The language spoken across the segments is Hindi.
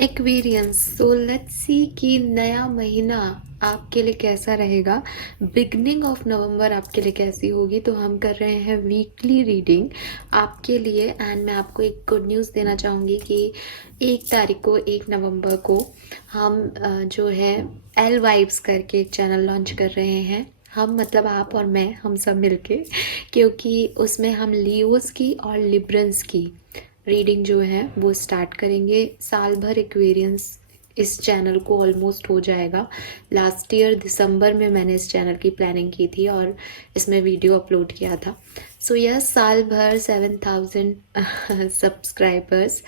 एक्वेरियंस, सो लेट्स सी कि नया महीना आपके लिए कैसा रहेगा। बिगनिंग ऑफ नवंबर आपके लिए कैसी होगी। तो हम कर रहे हैं वीकली रीडिंग आपके लिए। एंड मैं आपको एक गुड न्यूज़ देना चाहूँगी कि 1 तारीख को, 1 नवंबर को हम जो है एल वाइब्स करके एक चैनल लॉन्च कर रहे हैं। हम मतलब आप और मैं, हम सब मिलके, क्योंकि उसमें हम लियोस की और लिब्रंस की रीडिंग जो है वो स्टार्ट करेंगे। साल भर एक्वेरियंस इस चैनल को ऑलमोस्ट हो जाएगा। लास्ट ईयर दिसंबर में मैंने इस चैनल की प्लानिंग की थी और इसमें वीडियो अपलोड किया था। सो यस, साल भर 7,000 सब्सक्राइबर्स।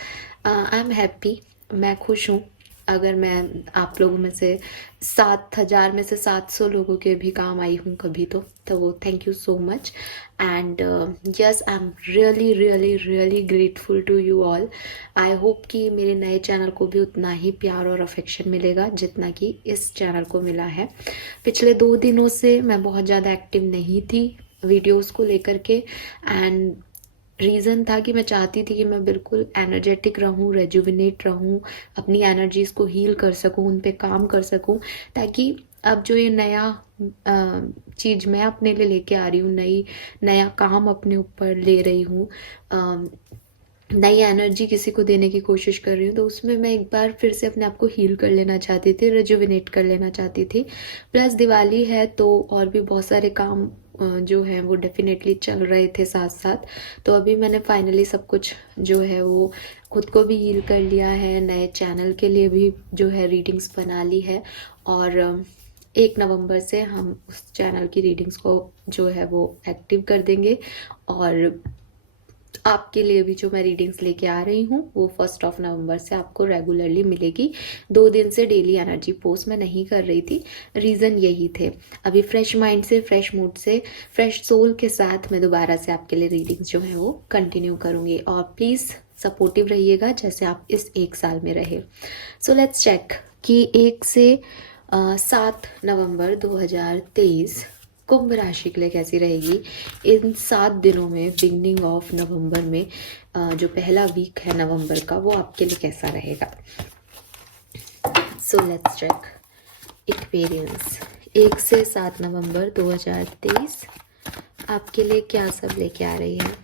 आई एम हैप्पी, मैं खुश हूँ। अगर मैं आप लोगों में से 7,000 में से 700 लोगों के भी काम आई हूँ कभी, तो वो thank you so much. And yes, I am really really really grateful to you all. I hope कि मेरे नए चैनल को भी उतना ही प्यार और अफेक्शन मिलेगा जितना कि इस चैनल को मिला है। पिछले 2 दिनों से मैं बहुत ज़्यादा एक्टिव नहीं थी वीडियोस को लेकर के। एंड रीज़न था कि मैं चाहती थी कि मैं बिल्कुल एनर्जेटिक रहूं, रेजुविनेट रहूं, अपनी एनर्जीज को हील कर सकूं, उन पे काम कर सकूं, ताकि अब जो ये नया चीज़ मैं अपने लिए लेके आ रही हूँ, नया काम अपने ऊपर ले रही हूँ, नई एनर्जी किसी को देने की कोशिश कर रही हूँ, तो उसमें मैं एक बार फिर से अपने आप को हील कर लेना चाहती थी, रेजुविनेट कर लेना चाहती थी। प्लस दिवाली है तो और भी बहुत सारे काम जो हैं वो डेफिनेटली चल रहे थे साथ साथ। तो अभी मैंने फाइनली सब कुछ जो है वो खुद को भी हील कर लिया है, नए चैनल के लिए भी जो है रीडिंग्स बना ली है। और 1 नवंबर से हम उस चैनल की रीडिंग्स को जो है वो एक्टिव कर देंगे। और आपके लिए भी जो मैं रीडिंग्स लेके आ रही हूँ वो 1 नवंबर से आपको रेगुलरली मिलेगी। 2 दिन से डेली एनर्जी पोस्ट मैं नहीं कर रही थी, रीज़न यही थे। अभी फ्रेश माइंड से, फ्रेश मूड से, फ्रेश सोल के साथ मैं दोबारा से आपके लिए रीडिंग्स जो है वो कंटिन्यू करूँगी। और प्लीज़ सपोर्टिव रहिएगा जैसे आप इस 1 साल में रहे। सो लेट्स चेक कि 1 से 7 नवंबर 2023 कुंभ राशि के लिए कैसी रहेगी इन 7 दिनों में। बिगनिंग ऑफ नवंबर में जो पहला वीक है नवंबर का, वो आपके लिए कैसा रहेगा। सो लेट्स चेक एक्वेरियंस 1 से 7 नवंबर 2023 आपके लिए क्या सब लेके आ रही है।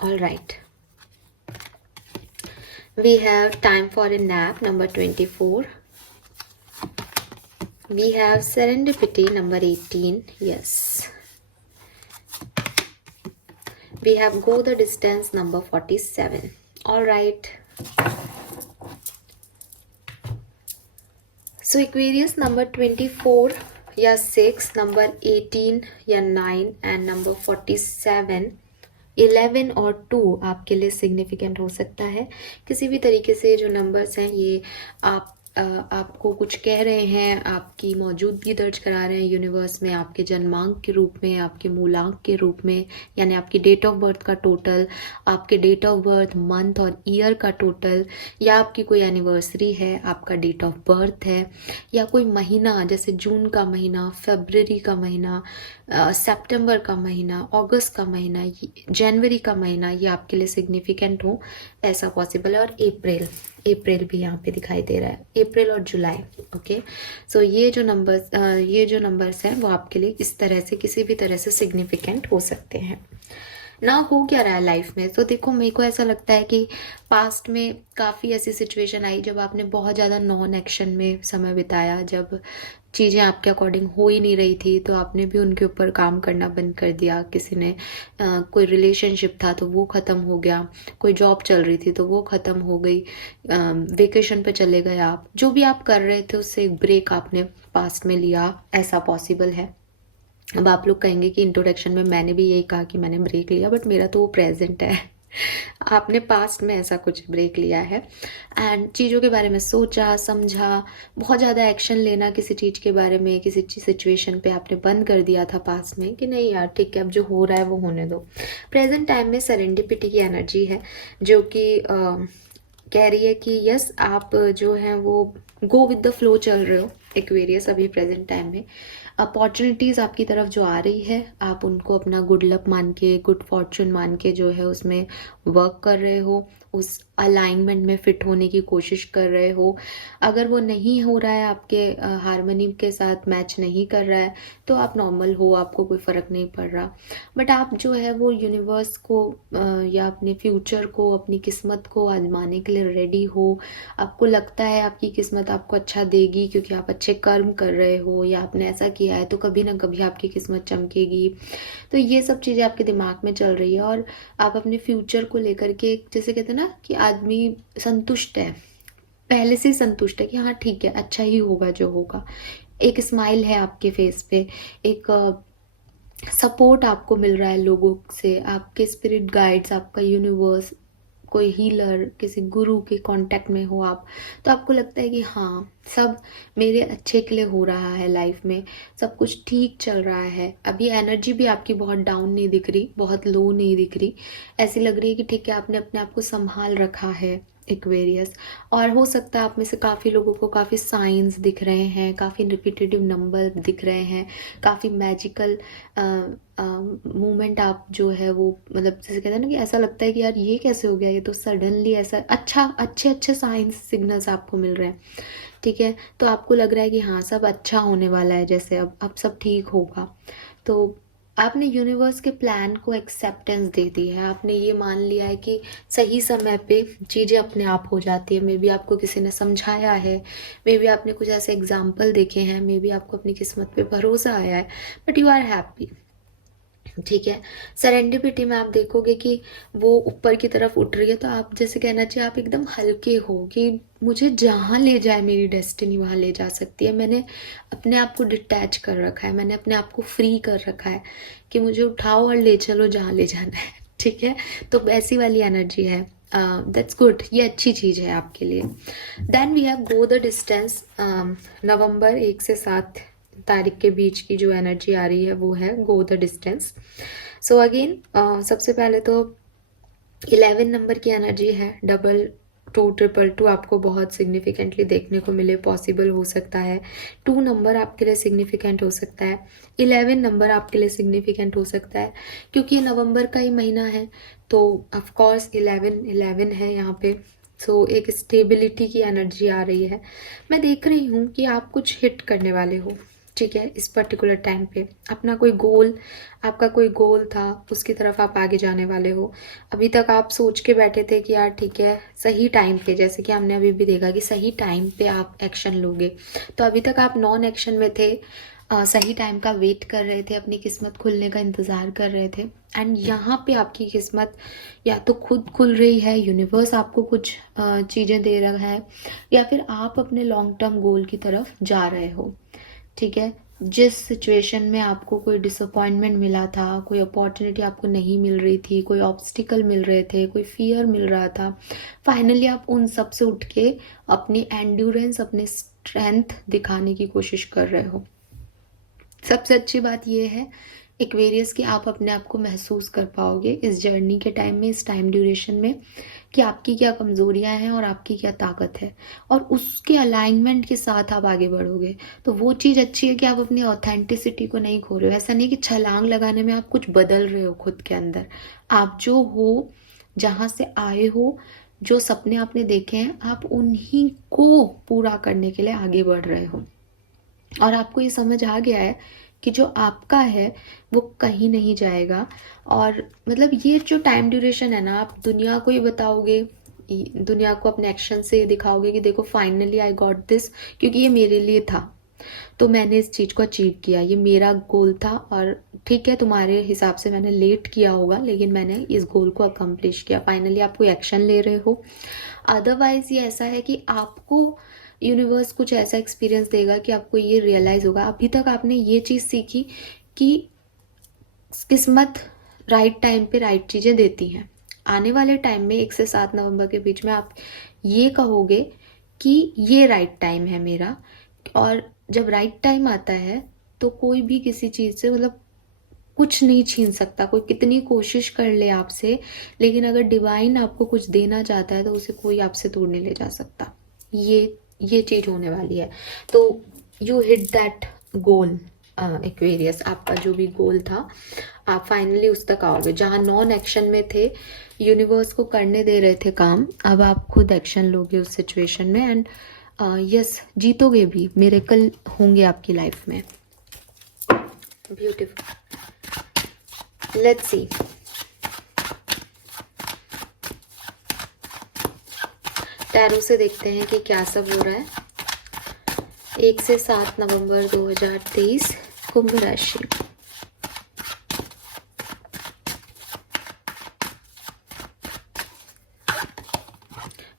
All right. We have time for a nap, number 24. We have serendipity, number 18. Yes. We have go the distance, number 47. All right. So Aquarius, number 24 या 6, नंबर 18 या 9 एंड नंबर 47, 11 और 2 आपके लिए सिग्निफिकेंट हो सकता है। किसी भी तरीके से जो नंबर्स हैं ये आपको कुछ कह रहे हैं, आपकी मौजूदगी दर्ज करा रहे हैं यूनिवर्स में, आपके जन्मांक के रूप में, आपके मूलांक के रूप में, यानी आपकी डेट ऑफ बर्थ का टोटल, आपके डेट ऑफ बर्थ, मंथ और ईयर का टोटल, या आपकी कोई एनिवर्सरी है, आपका डेट ऑफ बर्थ है, या कोई महीना जैसे जून का महीना, फरवरी का महीना, सितंबर का महीना, अगस्त का महीना, जनवरी का महीना, ये आपके लिए सिग्निफिकेंट हो, ऐसा पॉसिबल है। और अप्रैल भी यहाँ पे दिखाई दे रहा है, अप्रैल और जुलाई। ओके, सो ये जो नंबर्स हैं वो आपके लिए इस तरह से, किसी भी तरह से सिग्निफिकेंट हो सकते हैं। ना हो क्या रहा है लाइफ में, तो देखो मेरे को ऐसा लगता है कि पास्ट में काफ़ी ऐसी सिचुएशन आई जब आपने बहुत ज़्यादा नॉन एक्शन में समय बिताया, जब चीज़ें आपके अकॉर्डिंग हो ही नहीं रही थी, तो आपने भी उनके ऊपर काम करना बंद कर दिया। किसी ने कोई रिलेशनशिप था तो वो ख़त्म हो गया, कोई जॉब चल रही थी तो वो ख़त्म हो गई, वेकेशन पे चले गए आप, जो भी आप कर रहे थे उससे एक ब्रेक आपने पास्ट में लिया, ऐसा पॉसिबल है। अब आप लोग कहेंगे कि इंट्रोडक्शन में मैंने भी यही कहा कि मैंने ब्रेक लिया, बट मेरा तो वो प्रेजेंट है। आपने पास्ट में ऐसा कुछ ब्रेक लिया है एंड चीज़ों के बारे में सोचा समझा, बहुत ज़्यादा एक्शन लेना किसी चीज़ के बारे में, किसी सिचुएशन पे आपने बंद कर दिया था पास्ट में कि नहीं यार ठीक है, अब जो हो रहा है वो होने दो। प्रेजेंट टाइम में सेरेंडिपिटी की एनर्जी है जो कि कह रही है कि यस आप जो हैं वो गो विद द फ्लो चल रहे हो एक्वेरियस अभी प्रेजेंट टाइम में। अपॉर्चुनिटीज़ आपकी तरफ जो आ रही है आप उनको अपना गुड लक मान के, गुड फॉर्चून मान के जो है उसमें वर्क कर रहे हो, उस अलाइनमेंट में फिट होने की कोशिश कर रहे हो। अगर वो नहीं हो रहा है, आपके हारमोनी के साथ मैच नहीं कर रहा है, तो आप नॉर्मल हो, आपको कोई फ़र्क नहीं पड़ रहा। बट आप जो है वो यूनिवर्स को या अपने फ्यूचर को, अपनी किस्मत को आजमाने के लिए रेडी हो। आपको लगता है आपकी किस्मत आपको अच्छा देगी क्योंकि आप अच्छे कर्म कर रहे हो या आपने ऐसा किया है तो कभी ना कभी आपकी किस्मत चमकेगी। तो ये सब चीज़ें आपके दिमाग में चल रही है और आप अपने फ्यूचर को लेकर के, जैसे कहते हैं ना कि आदमी संतुष्ट है, पहले से ही संतुष्ट है कि हाँ ठीक है, अच्छा ही होगा जो होगा। एक स्माइल है आपके फेस पे, एक सपोर्ट आपको मिल रहा है लोगों से, आपके स्पिरिट गाइड्स, आपका यूनिवर्स, कोई हीलर, किसी गुरु के कांटेक्ट में हो आप, तो आपको लगता है कि हाँ सब मेरे अच्छे के लिए हो रहा है, लाइफ में सब कुछ ठीक चल रहा है। अभी एनर्जी भी आपकी बहुत डाउन नहीं दिख रही, बहुत लो नहीं दिख रही, ऐसी लग रही है कि ठीक है आपने अपने आप को संभाल रखा है एक्वेरियस। और हो सकता है आप में से काफ़ी लोगों को काफ़ी साइंस दिख रहे हैं, काफ़ी रिपीटेटिव नंबर दिख रहे हैं, काफ़ी मैजिकल मूवमेंट आप जो है वो, मतलब जैसे कहते हैं ना कि ऐसा लगता है कि यार ये कैसे हो गया, ये तो सडनली ऐसा अच्छा, अच्छे अच्छे साइंस सिग्नल्स आपको मिल रहे हैं। ठीक है, तो आपको लग रहा है कि हाँ सब अच्छा होने वाला है, जैसे अब सब ठीक होगा। तो आपने यूनिवर्स के प्लान को एक्सेप्टेंस दे दी है, आपने ये मान लिया है कि सही समय पे चीज़ें अपने आप हो जाती है। मे बी आपको किसी ने समझाया है, मे बी आपने कुछ ऐसे एग्जाम्पल देखे हैं, मे बी आपको अपनी किस्मत पे भरोसा आया है, बट यू आर हैप्पी। ठीक है, सेरेंडिपिटी में आप देखोगे कि वो ऊपर की तरफ उठ रही है, तो आप जैसे कहना चाहिए आप एकदम हल्के हो कि मुझे जहाँ ले जाए मेरी डेस्टिनी वहाँ ले जा सकती है। मैंने अपने आप को डिटैच कर रखा है, मैंने अपने आप को फ्री कर रखा है कि मुझे उठाओ और ले चलो जहाँ ले जाना है। ठीक है, तो वैसी वाली एनर्जी है। दैट्स गुड, ये अच्छी चीज़ है आपके लिए। Then we have go the distance. नवंबर 1 से 7 तारीख के बीच की जो एनर्जी आ रही है वो है गो द डिस्टेंस। सो अगेन सबसे पहले तो 11 नंबर की एनर्जी है, 2222 आपको बहुत सिग्निफिकेंटली देखने को मिले, पॉसिबल हो सकता है। 2 नंबर आपके लिए सिग्निफिकेंट हो सकता है, 11 नंबर आपके लिए सिग्निफिकेंट हो सकता है क्योंकि ये नवंबर का ही महीना है, तो ऑफ कोर्स 11 है यहाँ पे। सो एक स्टेबिलिटी की एनर्जी आ रही है। मैं देख रही हूँ कि आप कुछ हिट करने वाले हो। ठीक है, इस पर्टिकुलर टाइम पे अपना कोई गोल, आपका कोई गोल था, उसकी तरफ आप आगे जाने वाले हो। अभी तक आप सोच के बैठे थे कि यार ठीक है सही टाइम पे, जैसे कि हमने अभी भी देखा कि सही टाइम पे आप एक्शन लोगे, तो अभी तक आप नॉन एक्शन में थे, सही टाइम का वेट कर रहे थे, अपनी किस्मत खुलने का इंतज़ार कर रहे थे। एंड यहाँ पे आपकी किस्मत या तो खुद खुल रही है, यूनिवर्स आपको कुछ चीज़ें दे रहा है, या फिर आप अपने लॉन्ग टर्म गोल की तरफ जा रहे हो। ठीक है, जिस सिचुएशन में आपको कोई डिसअपॉइंटमेंट मिला था, कोई अपॉर्चुनिटी आपको नहीं मिल रही थी, कोई ऑब्स्टिकल मिल रहे थे, कोई फियर मिल रहा था, फाइनली आप उन सब से उठ के अपनी एंड्योरेंस, अपने स्ट्रेंथ दिखाने की कोशिश कर रहे हो। सबसे अच्छी बात यह है एक्वेरियस कि आप अपने आप को महसूस कर पाओगे इस जर्नी के टाइम में, इस टाइम ड्यूरेशन में, कि आपकी क्या कमज़ोरियां हैं और आपकी क्या ताकत है, और उसके अलाइनमेंट के साथ आप आगे बढ़ोगे। तो वो चीज़ अच्छी है कि आप अपनी ऑथेंटिसिटी को नहीं खो रहे हो। ऐसा नहीं कि छलांग लगाने में आप कुछ बदल रहे हो खुद के अंदर। आप जो हो, जहाँ से आए हो, जो सपने आपने देखे हैं, आप उन्हीं को पूरा करने के लिए आगे बढ़ रहे हो। और आपको ये समझ आ गया है कि जो आपका है वो कहीं नहीं जाएगा। और मतलब ये जो टाइम ड्यूरेशन है ना, आप दुनिया को ही बताओगे, दुनिया को अपने एक्शन से दिखाओगे कि देखो फाइनली आई गॉट दिस, क्योंकि ये मेरे लिए था, तो मैंने इस चीज़ को अचीव किया, ये मेरा गोल था। और ठीक है तुम्हारे हिसाब से मैंने लेट किया होगा, लेकिन मैंने इस गोल को अकम्प्लिश किया। फाइनली आप कोई एक्शन ले रहे हो। अदरवाइज ये ऐसा है कि आपको यूनिवर्स कुछ ऐसा एक्सपीरियंस देगा कि आपको ये रियलाइज़ होगा, अभी तक आपने ये चीज़ सीखी कि किस्मत राइट टाइम पे राइट चीज़ें देती हैं। आने वाले टाइम में 1 से 7 नवंबर के बीच में आप ये कहोगे कि ये राइट टाइम है मेरा। और जब राइट टाइम आता है तो कोई भी किसी चीज़ से मतलब कुछ नहीं छीन सकता, कोई कितनी कोशिश कर ले आपसे, लेकिन अगर डिवाइन आपको कुछ देना चाहता है तो उसे कोई आपसे दूर नहीं ले जा सकता। ये चीज़ होने वाली है। तो you hit that goal Aquarius, आपका जो भी गोल था आप फाइनली उस तक आओगे। जहाँ नॉन एक्शन में थे, यूनिवर्स को करने दे रहे थे काम, अब आप खुद एक्शन लोगे उस सिचुएशन में एंड यस जीतोगे भी, मिरेकल होंगे आपकी लाइफ में। Beautiful, let's see. टैरो से देखते हैं कि क्या सब हो रहा है 1 से 7 नवंबर 2023 कुंभ राशि।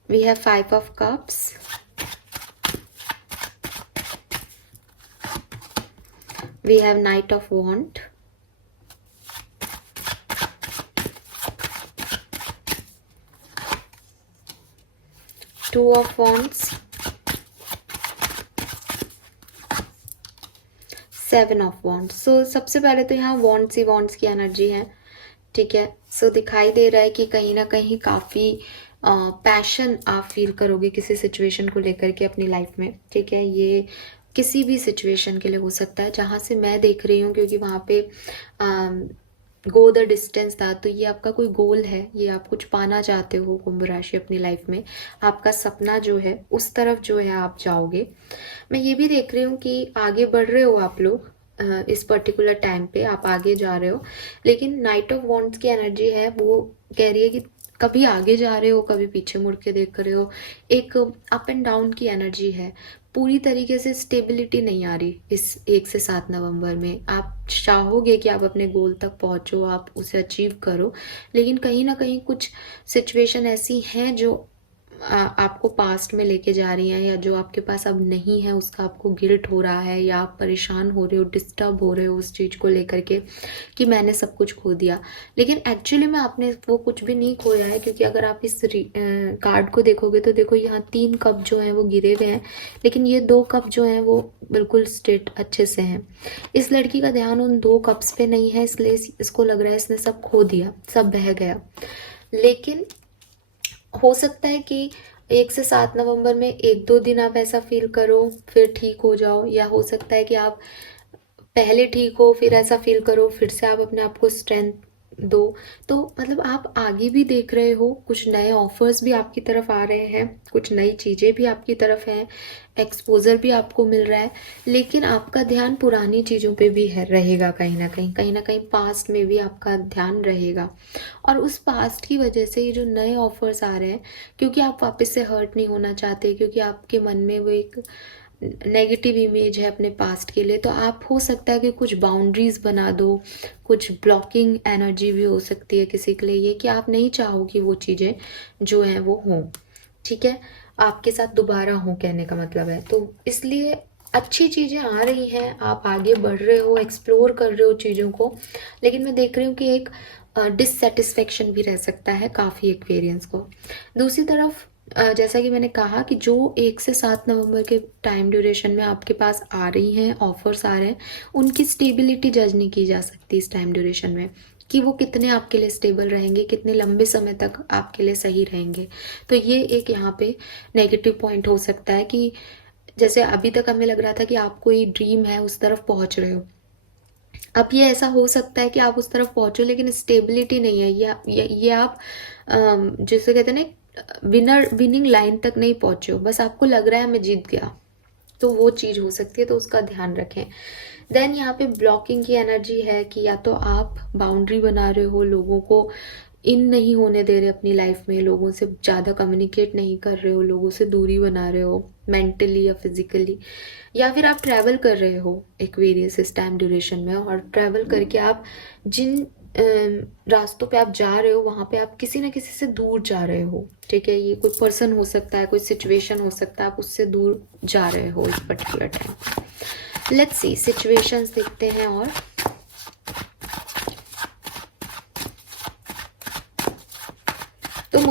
We have 5 of Cups, we have Knight of Wands, Two of Wands, 7 of Wands। सो सबसे पहले तो यहाँ वॉन्ड्स ही वॉन्ड्स की एनर्जी है, ठीक है। सो दिखाई दे रहा है कि कहीं ना कहीं काफ़ी पैशन आप फील करोगे किसी सिचुएशन को लेकर के अपनी लाइफ में, ठीक है। ये किसी भी सिचुएशन के लिए हो सकता है, जहाँ से मैं देख रही हूँ, क्योंकि वहाँ पे गो द डिस्टेंस था, तो ये आपका कोई गोल है, ये आप कुछ पाना चाहते हो कुंभ राशि अपनी लाइफ में, आपका सपना जो है उस तरफ जो है आप जाओगे। मैं ये भी देख रही हूँ कि आगे बढ़ रहे हो आप लोग, इस पर्टिकुलर टाइम पे आप आगे जा रहे हो, लेकिन नाइट ऑफ वॉन्ड्स की एनर्जी है वो कह रही है कि कभी आगे जा रहे हो, कभी पीछे मुड़ के देख रहे हो, एक अप एंड डाउन की एनर्जी है। पूरी तरीके से स्टेबिलिटी नहीं आ रही इस 1 से 7 नवंबर में। आप चाहोगे कि आप अपने गोल तक पहुंचो, आप उसे अचीव करो, लेकिन कहीं ना कहीं कुछ सिचुएशन ऐसी हैं जो आपको पास्ट में लेके जा रही हैं, या जो आपके पास अब नहीं है उसका आपको गिल्ट हो रहा है, या आप परेशान हो रहे हो, डिस्टर्ब हो रहे हो उस चीज़ को लेकर के कि मैंने सब कुछ खो दिया। लेकिन एक्चुअली में आपने वो कुछ भी नहीं खोया है, क्योंकि अगर आप इस कार्ड को देखोगे तो देखो यहाँ 3 कप जो हैं वो गिरे हुए हैं, लेकिन ये 2 कप जो हैं वो बिल्कुल स्ट्रेट अच्छे से हैं। इस लड़की का ध्यान उन 2 कप्स पे नहीं है, इसलिए इसको लग रहा है इसने सब खो दिया, सब बह गया। लेकिन हो सकता है कि 1 से 7 नवंबर में 1-2 दिन आप ऐसा फील करो, फिर ठीक हो जाओ, या हो सकता है कि आप पहले ठीक हो फिर ऐसा फील करो, फिर से आप अपने आप को स्ट्रेंथ दो। तो मतलब आप आगे भी देख रहे हो, कुछ नए ऑफर्स भी आपकी तरफ आ रहे हैं, कुछ नई चीज़ें भी आपकी तरफ हैं, एक्सपोजर भी आपको मिल रहा है, लेकिन आपका ध्यान पुरानी चीज़ों पे भी है रहेगा, कहीं ना कहीं पास्ट में भी आपका ध्यान रहेगा। और उस पास्ट की वजह से ये जो नए ऑफर्स आ रहे हैं, क्योंकि आप वापस से हर्ट नहीं होना चाहते, क्योंकि आपके मन में वो एक नेगेटिव इमेज है अपने पास्ट के लिए, तो आप हो सकता है कि कुछ बाउंड्रीज बना दो, कुछ ब्लॉकिंग एनर्जी भी हो सकती है किसी के लिए ये, कि आप नहीं चाहोगे वो चीज़ें जो हैं वो हों, ठीक है, आपके साथ दोबारा हो, कहने का मतलब है। तो इसलिए अच्छी चीज़ें आ रही हैं, आप आगे बढ़ रहे हो, एक्सप्लोर कर रहे हो चीज़ों को, लेकिन मैं देख रही हूँ कि एक डिससेटिस्फेक्शन भी रह सकता है काफ़ी एक्वेरियंस को। दूसरी तरफ जैसा कि मैंने कहा कि जो 1 से 7 नवंबर के टाइम ड्यूरेशन में आपके पास आ रही हैं, ऑफर्स आ रहे हैं, उनकी स्टेबिलिटी जज नहीं की जा सकती इस टाइम ड्यूरेशन में, कि वो कितने आपके लिए स्टेबल रहेंगे, कितने लंबे समय तक आपके लिए सही रहेंगे। तो ये एक यहाँ पे नेगेटिव पॉइंट हो सकता है कि जैसे अभी तक हमें लग रहा था कि आप कोई ड्रीम है उस तरफ पहुँच रहे हो, अब ये ऐसा हो सकता है कि आप उस तरफ पहुँचो लेकिन स्टेबिलिटी नहीं है, ये आप जैसे कहते हैं ना विनिंग लाइन तक नहीं पहुंचे हो, बस आपको लग रहा है मैं जीत गया, तो वो चीज़ हो सकती है, तो उसका ध्यान रखें। देन यहाँ पे ब्लॉकिंग की एनर्जी है कि या तो आप बाउंड्री बना रहे हो, लोगों को इन नहीं होने दे रहे अपनी लाइफ में, लोगों से ज़्यादा कम्युनिकेट नहीं कर रहे हो, लोगों से दूरी बना रहे हो मेंटली या फिजिकली, या फिर आप ट्रैवल कर रहे हो एक्वेरियस इस टाइम ड्यूरेशन में, और ट्रैवल करके आप जिन रास्तों पे आप जा रहे हो वहाँ पे आप किसी ना किसी से दूर जा रहे हो, ठीक है। ये कोई पर्सन हो सकता है, कोई सिचुएशन हो सकता है, आप उससे दूर जा रहे हो इस particular time. Let's see situations देखते हैं। और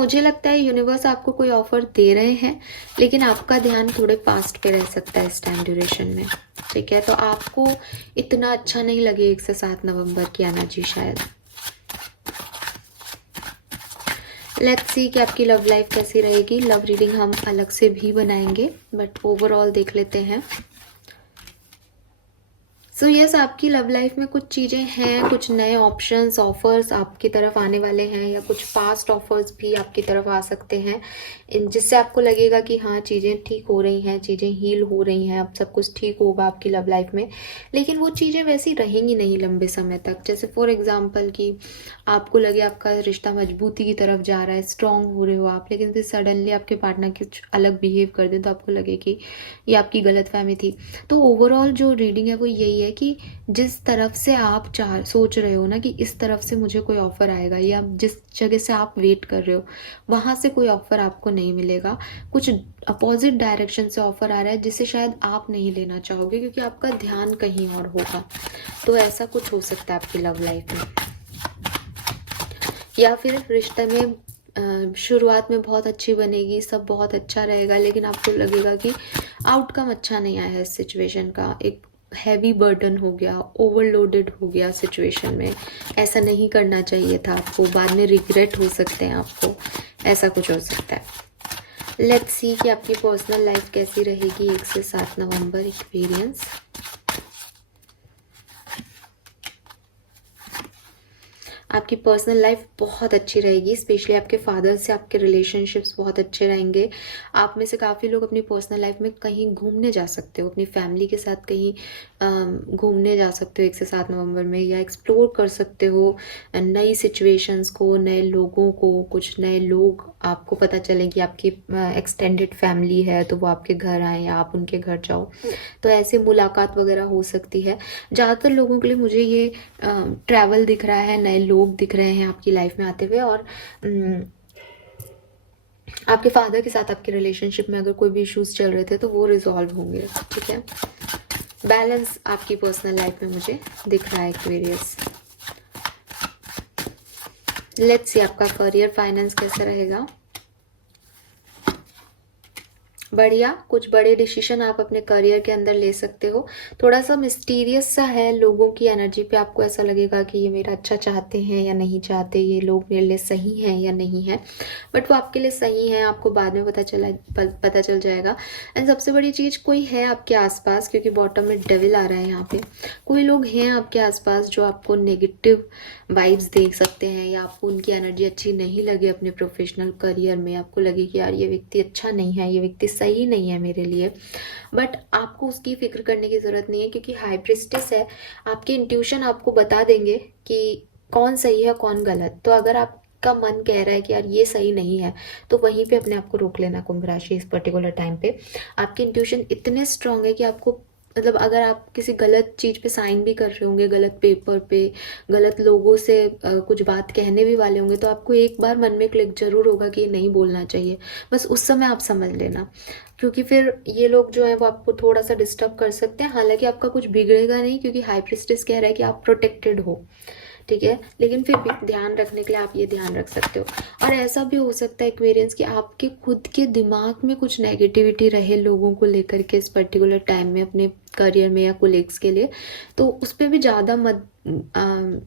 मुझे लगता है यूनिवर्स आपको कोई ऑफर दे रहे हैं, लेकिन आपका ध्यान थोड़े पास्ट पे रह सकता है इस टाइम ड्यूरेशन में, ठीक है। तो आपको इतना अच्छा नहीं लगे 1 से 7 नवंबर की एनर्जी शायद। लेट्स सी कि आपकी लव लाइफ कैसी रहेगी। लव रीडिंग हम अलग से भी बनाएंगे, बट ओवरऑल देख लेते हैं। सो यस, आपकी लव लाइफ में कुछ चीज़ें हैं, कुछ नए ऑप्शंस ऑफर्स आपकी तरफ आने वाले हैं, या कुछ पास्ट ऑफर्स भी आपकी तरफ आ सकते हैं, जिससे आपको लगेगा कि हाँ चीज़ें ठीक हो रही हैं, चीज़ें हील हो रही हैं, अब सब कुछ ठीक होगा आपकी लव लाइफ में। लेकिन वो चीज़ें वैसी रहेंगी नहीं लंबे समय तक। जैसे फॉर एग्जाम्पल कि आपको लगे आपका रिश्ता मजबूती की तरफ जा रहा है, स्ट्रांग हो रहे हो आप, लेकिन फिर सडनली आपके पार्टनर कुछ अलग बिहेव कर दें तो आपको लगे कि ये आपकी गलतफहमी थी। तो ओवरऑल जो रीडिंग है वो यही है कि जिस तरफ से आप सोच रहे हो ना कि इस तरफ से मुझे कोई ऑफर आएगा, या जिस जगह से आप वेट कर रहे हो वहां से कोई ऑफर आपको नहीं मिलेगा। कुछ अपोजिट डायरेक्शन से ऑफर आ रहा है जिसे शायद आप नहीं लेना चाहोगे, क्योंकि आपका ध्यान कहीं और होगा। तो ऐसा कुछ हो सकता है आपकी लव लाइफ में। या फिर रिश्ते में शुरुआत में बहुत अच्छी बनेगी, सब बहुत अच्छा रहेगा, लेकिन आपको लगेगा कि आउटकम अच्छा नहीं आया है इस सिचुएशन का, एक हैवी बर्डन हो गया, ओवरलोडेड हो गया सिचुएशन में, ऐसा नहीं करना चाहिए था आपको, बाद में रिग्रेट हो सकते हैं आपको, ऐसा कुछ हो सकता है। लेट्स सी कि आपकी पर्सनल लाइफ कैसी रहेगी 1 से 7 नवंबर एक्सपीरियंस। आपकी पर्सनल लाइफ बहुत अच्छी रहेगी, स्पेशली आपके फादर से आपके रिलेशनशिप्स बहुत अच्छे रहेंगे। आप में से काफ़ी लोग अपनी पर्सनल लाइफ में कहीं घूमने जा सकते हो, अपनी फैमिली के साथ कहीं घूमने जा सकते हो 1 से 7 नवंबर में, या एक्सप्लोर कर सकते हो नई सिचुएशंस को, नए लोगों को। कुछ नए लोग आपको पता चले कि आपकी एक्सटेंडेड फैमिली है तो वो आपके घर आए या आप उनके घर जाओ, तो ऐसे मुलाकात वगैरह हो सकती है। ज़्यादातर लोगों के लिए मुझे ये ट्रैवल दिख रहा है, नए लोग दिख रहे हैं आपकी लाइफ में आते हुए, और आपके फादर के साथ आपके रिलेशनशिप में अगर कोई भी इश्यूज चल रहे थे तो वो रिजॉल्व होंगे, ठीक है। बैलेंस आपकी पर्सनल लाइफ में मुझे दिख रहा है एक्वेरियस। लेट्स सी आपका करियर फाइनेंस कैसा रहेगा। बढ़िया, कुछ बड़े डिसीजन आप अपने करियर के अंदर ले सकते हो। थोड़ा सा मिस्टीरियस सा है लोगों की एनर्जी पे, आपको ऐसा लगेगा कि ये मेरा अच्छा चाहते हैं या नहीं चाहते, ये लोग मेरे लिए सही हैं या नहीं है, बट वो आपके लिए सही है, आपको बाद में पता चल जाएगा। एंड सबसे बड़ी चीज़, कोई है आपके आसपास, क्योंकि बॉटम में डेविल आ रहा है यहाँ पे, कोई लोग हैं आपके आसपास जो आपको नेगेटिव वाइब्स देख सकते हैं, या आपको उनकी एनर्जी अच्छी नहीं लगे अपने प्रोफेशनल करियर में, आपको लगे कि यार ये व्यक्ति अच्छा नहीं है, ये व्यक्ति सही नहीं है मेरे लिए, बट आपको उसकी फिक्र करने की ज़रूरत नहीं है, क्योंकि हाई प्रिस्टेस है। आपके इंट्यूशन आपको बता देंगे कि कौन सही है कौन गलत। तो अगर आपका मन कह रहा है कि यार ये सही नहीं है, तो वहीं पे अपने आप को रोक लेना कुंभ राशि इस पर्टिकुलर टाइम पे। आपके इंट्यूशन इतने स्ट्रांग है कि आपको, मतलब अगर आप किसी गलत चीज़ पे साइन भी कर रहे होंगे, गलत पेपर पे, गलत लोगों से कुछ बात कहने भी वाले होंगे, तो आपको एक बार मन में क्लिक जरूर होगा कि ये नहीं बोलना चाहिए। बस उस समय आप समझ लेना, क्योंकि फिर ये लोग जो है वो आपको थोड़ा सा डिस्टर्ब कर सकते हैं। हालांकि आपका कुछ बिगड़ेगा नहीं, क्योंकि हाई प्रिस्टेस कह रहा है कि आप प्रोटेक्टेड हो, ठीक है, लेकिन फिर भी ध्यान रखने के लिए आप ये ध्यान रख सकते हो। और ऐसा भी हो सकता है एक्वेरियंस कि आपके खुद के दिमाग में कुछ नेगेटिविटी रहे लोगों को लेकर के इस पर्टिकुलर टाइम में, अपने करियर में या कोलिग्स के लिए, तो उस पर भी ज़्यादा मत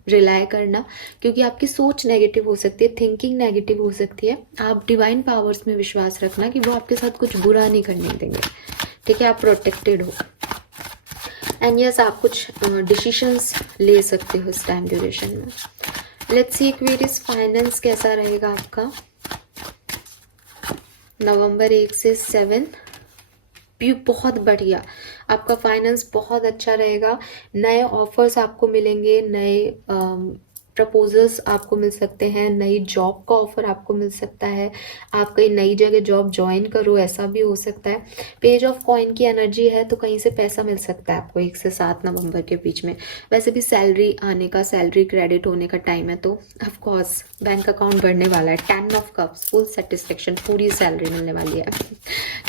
रिलाय करना, क्योंकि आपकी सोच नेगेटिव हो सकती है, थिंकिंग नेगेटिव हो सकती है। आप डिवाइन पावर्स में विश्वास रखना कि वो आपके साथ कुछ बुरा नहीं करने देंगे, ठीक है, आप प्रोटेक्टेड हो। एंड यस, आप कुछ डिसीशंस ले सकते हो इस टाइम ड्यूरेशन में। लेट्स सी एक्वेरियस फाइनेंस कैसा रहेगा आपका नवंबर 1 से 7। भी बहुत बढ़िया, आपका फाइनेंस बहुत अच्छा रहेगा। नए ऑफर्स आपको मिलेंगे, नए प्रपोजल्स आपको मिल सकते हैं, नई जॉब का ऑफर आपको मिल सकता है, आप कहीं नई जगह जॉब ज्वाइन करो, ऐसा भी हो सकता है। पेज ऑफ कॉइन की एनर्जी है, तो कहीं से पैसा मिल सकता है आपको 1 से 7 नवंबर के बीच में। वैसे भी सैलरी आने का, सैलरी क्रेडिट होने का टाइम है, तो ऑफ कोर्स बैंक अकाउंट बढ़ने वाला है। 10 ऑफ कप्स, फुल सेटिस्फेक्शन, पूरी सैलरी मिलने वाली है।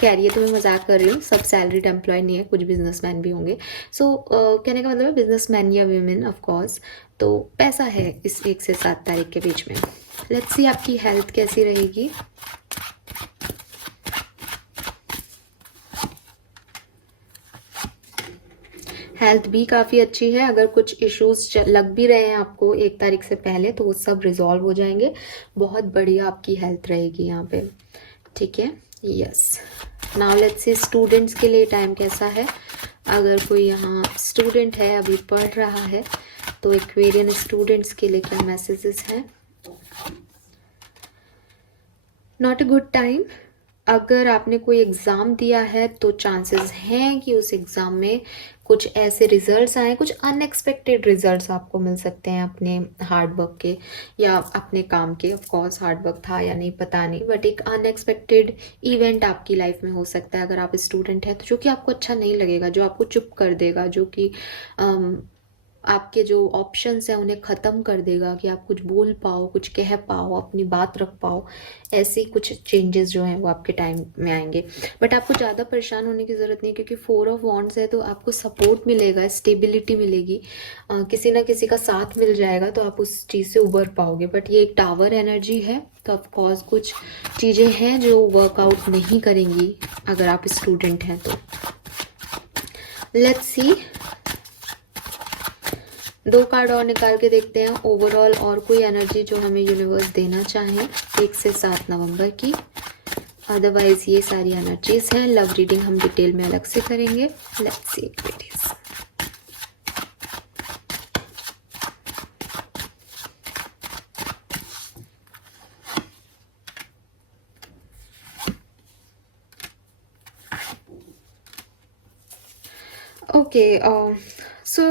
खैर ये तो मैं मजाक कर रही हूँ, सब सैलरीड एम्प्लॉय नहीं है, कुछ बिजनेसमैन भी होंगे। सो कहने का मतलब है बिजनेसमैन या वीमेन ऑफ कोर्स, तो पैसा है इस 1 से 7 तारीख के बीच में। लेट्स सी आपकी हेल्थ कैसी रहेगी। हेल्थ भी काफ़ी अच्छी है। अगर कुछ इश्यूज लग भी रहे हैं आपको 1 तारीख से पहले, तो वो सब रिजॉल्व हो जाएंगे। बहुत बढ़िया आपकी हेल्थ रहेगी यहाँ पे, ठीक है। Yes, now let's see students के लिए टाइम कैसा है। अगर कोई यहाँ स्टूडेंट है, अभी पढ़ रहा है, तो एक्वेरियन स्टूडेंट्स के लिए क्या मैसेजेस हैं। Not a good time. अगर आपने कोई एग्ज़ाम दिया है तो चांसेस हैं कि उस एग्ज़ाम में कुछ ऐसे रिजल्ट्स आए, कुछ अनएक्सपेक्टेड रिजल्ट्स आपको मिल सकते हैं अपने हार्ड वर्क के या अपने काम के। ऑफ कोर्स हार्ड वर्क था या नहीं पता नहीं, बट एक अनएक्सपेक्टेड इवेंट आपकी लाइफ में हो सकता है अगर आप स्टूडेंट हैं तो, जो कि आपको अच्छा नहीं लगेगा, जो आपको चुप कर देगा, जो कि आपके जो ऑप्शंस हैं उन्हें ख़त्म कर देगा कि आप कुछ बोल पाओ, कुछ कह पाओ, अपनी बात रख पाओ। ऐसे कुछ चेंजेस जो हैं वो आपके टाइम में आएंगे। बट आपको ज़्यादा परेशान होने की ज़रूरत नहीं, क्योंकि 4 ऑफ वॉन्ड्स है तो आपको सपोर्ट मिलेगा, स्टेबिलिटी मिलेगी, किसी ना किसी का साथ मिल जाएगा, तो आप उस चीज़ से उबर पाओगे। बट ये एक टावर एनर्जी है, तो ऑफकोर्स कुछ चीज़ें हैं जो वर्कआउट नहीं करेंगी अगर आप स्टूडेंट हैं तो। लेट्स सी, 2 कार्ड और निकाल के देखते हैं ओवरऑल और कोई एनर्जी जो हमें यूनिवर्स देना चाहे 1 से 7 नवंबर की। अदरवाइज ये सारी एनर्जीज हैं। लव रीडिंग हम डिटेल में अलग से करेंगे। Let's see it is. Okay, so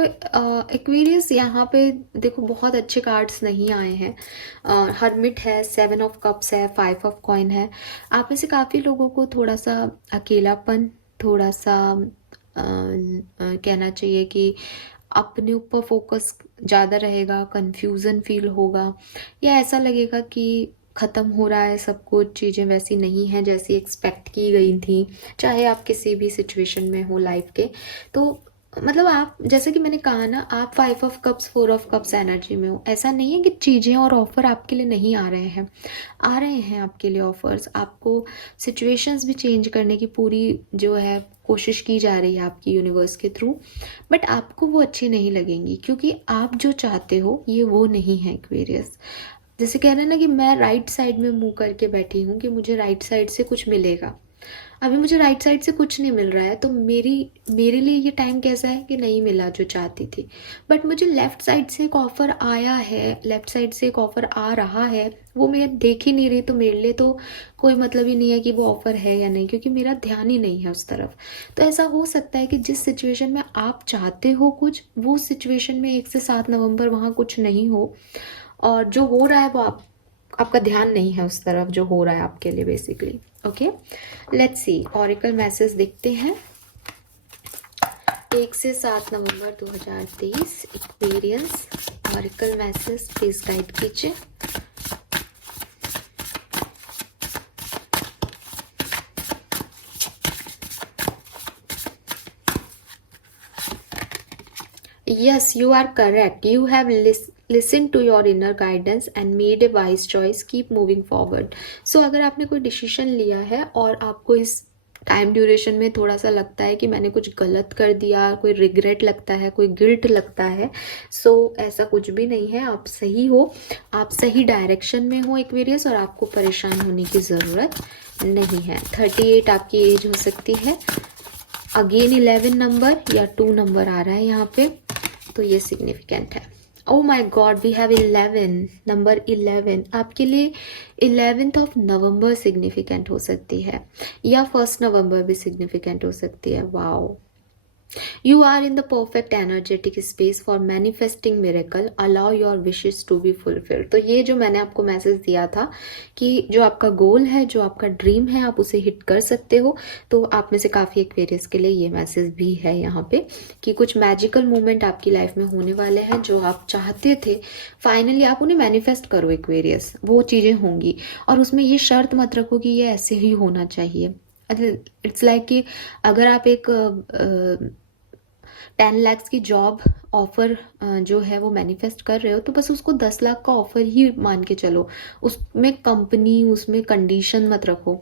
Aquarius यहाँ पे देखो बहुत अच्छे कार्ड्स नहीं आए हैं। हर्मिट है, 7 ऑफ कप्स है, 5 ऑफ कॉइन है। आप में से काफ़ी लोगों को थोड़ा सा अकेलापन, थोड़ा सा कहना चाहिए कि अपने ऊपर फोकस ज़्यादा रहेगा, कंफ्यूजन फील होगा, या ऐसा लगेगा कि ख़त्म हो रहा है सब कुछ, चीज़ें वैसी नहीं हैं जैसी एक्सपेक्ट की गई थी, चाहे आप किसी भी सिचुएशन में हो लाइफ के। तो मतलब आप, जैसे कि मैंने कहा ना, आप 5 of cups 4 of cups energy में हो। ऐसा नहीं है कि चीज़ें और ऑफ़र आपके लिए नहीं आ रहे हैं, आ रहे हैं आपके लिए ऑफ़र्स। आपको सिचुएशंस भी चेंज करने की पूरी जो है कोशिश की जा रही है आपकी यूनिवर्स के थ्रू, बट आपको वो अच्छी नहीं लगेंगी, क्योंकि आप जो चाहते हो ये वो नहीं है एक्वेरियस। जैसे कह रहे हैं ना कि मैं राइट साइड में मुंह करके बैठी हूँ कि मुझे राइट साइड से कुछ मिलेगा। अभी मुझे राइट साइड से कुछ नहीं मिल रहा है, तो मेरे लिए ये टाइम कैसा है कि नहीं मिला जो चाहती थी। बट मुझे लेफ्ट साइड से एक ऑफ़र आया है, लेफ्ट साइड से एक ऑफ़र आ रहा है, वो मैं देख ही नहीं रही, तो मेरे लिए तो कोई मतलब ही नहीं है कि वो ऑफ़र है या नहीं, क्योंकि मेरा ध्यान ही नहीं है उस तरफ। तो ऐसा हो सकता है कि जिस सिचुएशन में आप चाहते हो कुछ, वो सिचुएशन में 1 से 7 नवंबर वहाँ कुछ नहीं हो, और जो हो रहा है वो आपका ध्यान नहीं है उस तरफ जो हो रहा है आपके लिए basically. Okay, let's see oracle message देखते हैं 1 से 7 नवंबर 2023 aquarians. Oracle message please guide कीजिए। Yes, you are correct. You have listened to your inner guidance and made a wise choice. Keep moving forward. So अगर आपने कोई डिसीजन लिया है और आपको इस टाइम ड्यूरेशन में थोड़ा सा लगता है कि मैंने कुछ गलत कर दिया, कोई रिग्रेट लगता है, कोई गिल्ट लगता है, सो ऐसा कुछ भी नहीं है। आप सही हो, आप सही डायरेक्शन में हो एक्वेरियस, और आपको परेशान होने की ज़रूरत नहीं है। 38 आपकी एज हो सकती है। अगेन 11 नंबर या 2 नंबर आ रहा है यहाँ पे, तो ये सिग्निफिकेंट है। ओ माई गॉड, वी हैव 11, नंबर 11 आपके लिए 11th ऑफ नवंबर सिग्निफिकेंट हो सकती है, या 1 नवंबर भी सिग्निफिकेंट हो सकती है। Wow, You are in the perfect energetic space for manifesting miracle. Allow your wishes to be fulfilled. तो ये जो मैंने आपको मैसेज दिया था कि जो आपका गोल है, जो आपका ड्रीम है, आप उसे हिट कर सकते हो, तो आप में से काफ़ी एक्वेरियस के लिए ये मैसेज भी है यहाँ पे कि कुछ मैजिकल मोमेंट आपकी लाइफ में होने वाले हैं जो आप चाहते थे, फाइनली आप उन्हें मैनिफेस्ट करो एक्वेरियस। वो चीज़ें होंगी, और उसमें ये शर्त मत रखो कि ये ऐसे ही होना चाहिए। इट्स लाइक कि अगर आप एक 10 लाख की जॉब ऑफर जो है वो मैनिफेस्ट कर रहे हो तो बस उसको 10 लाख का ऑफर ही मान के चलो, उसमें कंपनी उसमें कंडीशन मत रखो,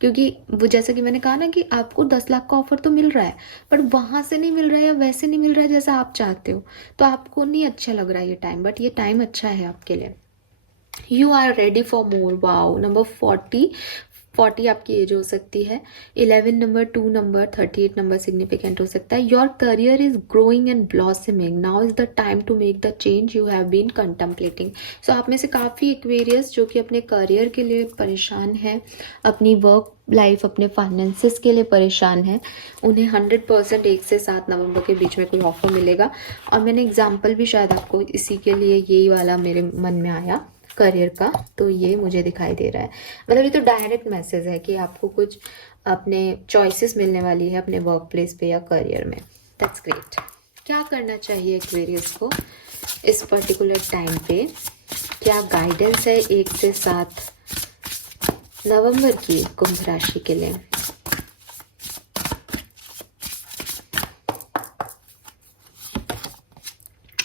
क्योंकि वो जैसा कि मैंने कहा ना कि आपको 10 लाख का ऑफर तो मिल रहा है बट वहां से नहीं मिल रहा है या वैसे नहीं मिल रहा है जैसा आप चाहते हो, तो आपको नहीं अच्छा लग रहा है ये टाइम, बट ये टाइम अच्छा है आपके लिए। You are ready for more. Wow, number 40 आपकी एज हो सकती है, 11 नंबर, 2 नंबर, 38 नंबर सिग्निफिकेंट हो सकता है। Your career is growing and blossoming, now is the time to make the change you have been contemplating. So आप में से काफ़ी एक्वेरियस जो कि अपने करियर के लिए परेशान है, अपनी वर्क लाइफ, अपने फाइनेंसिस के लिए परेशान है, उन्हें 100% 1 से 7 नवंबर के बीच में कोई ऑफर मिलेगा। और मैंने एग्जाम्पल भी शायद आपको इसी के लिए यही वाला मेरे मन में आया करियर का, तो ये मुझे दिखाई दे रहा है। मतलब ये तो डायरेक्ट मैसेज है कि आपको कुछ अपने चॉइसेस मिलने वाली है अपने वर्क प्लेस पे या करियर में। That's great. क्या करना चाहिए एक्वेरियस को इस पर्टिकुलर टाइम पे, क्या गाइडेंस है 1 से 7 नवंबर की कुंभ राशि के लिए?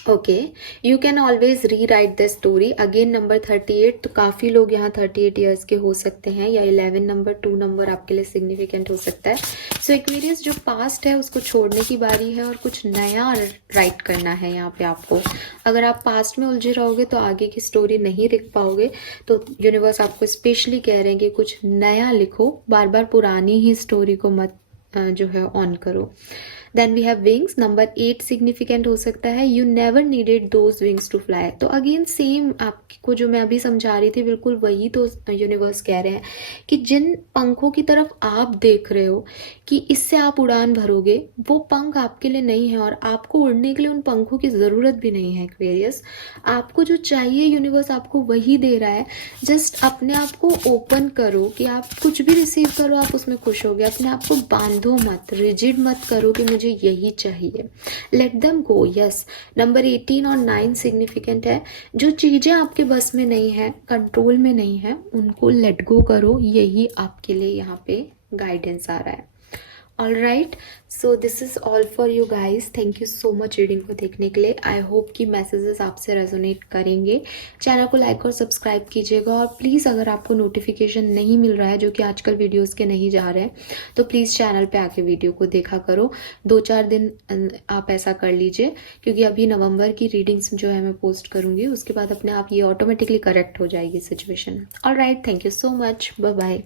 ओके, यू कैन ऑलवेज री right the story. Again number 38, तो काफ़ी लोग यहाँ 38 ईयर्स के हो सकते हैं, या 11 नंबर, 2 नंबर आपके लिए सिग्निफिकेंट हो सकता है। सो एक्वेरियस, जो पास्ट है उसको छोड़ने की बारी है और कुछ नया राइट करना है यहाँ पे आपको। अगर आप पास्ट में उलझे रहोगे तो आगे की स्टोरी नहीं लिख पाओगे, तो यूनिवर्स आपको स्पेशली कह रहे हैं कि कुछ नया लिखो, बार बार पुरानी ही स्टोरी को मत जो है ऑन करो। Then we have wings, number 8 significant हो सकता है। You never needed those wings to fly. तो अगेन सेम आपको जो मैं अभी समझा रही थी बिल्कुल वही तो यूनिवर्स कह रहे हैं कि जिन पंखों की तरफ आप देख रहे हो कि इससे आप उड़ान भरोगे, वो पंख आपके लिए नहीं है और आपको उड़ने के लिए उन पंखों की ज़रूरत भी नहीं है एक्वेरियस। आपको जो चाहिए यूनिवर्स आपको वही दे रहा है। जस्ट अपने आप को ओपन करो कि आप कुछ भी रिसीव करो आप उसमें खुश हो गए। अपने आप को बांधो मत, रिजिड मत करो कि मुझे यही चाहिए। Let them go. Yes, number 18 और 9 सिग्निफिकेंट है। जो चीज़ें आपके बस में नहीं है, कंट्रोल में नहीं है, उनको लेट गो करो, यही आपके लिए यहाँ पे गाइडेंस आ रहा है। All right, so this is all for you guys. Thank you so much reading को देखने के लिए। आई होप कि मैसेजेस आपसे रेजोनेट करेंगे। चैनल को लाइक और सब्सक्राइब कीजिएगा और प्लीज़ अगर आपको नोटिफिकेशन नहीं मिल रहा है, जो कि आजकल वीडियोस के नहीं जा रहे हैं, तो प्लीज़ चैनल पे आके वीडियो को देखा करो। 2-4 दिन आप ऐसा कर लीजिए, क्योंकि अभी नवंबर की रीडिंग्स जो है मैं पोस्ट करूँगी, उसके बाद अपने आप ये ऑटोमेटिकली करेक्ट हो जाएगी situation. All right, thank you so much, bye bye.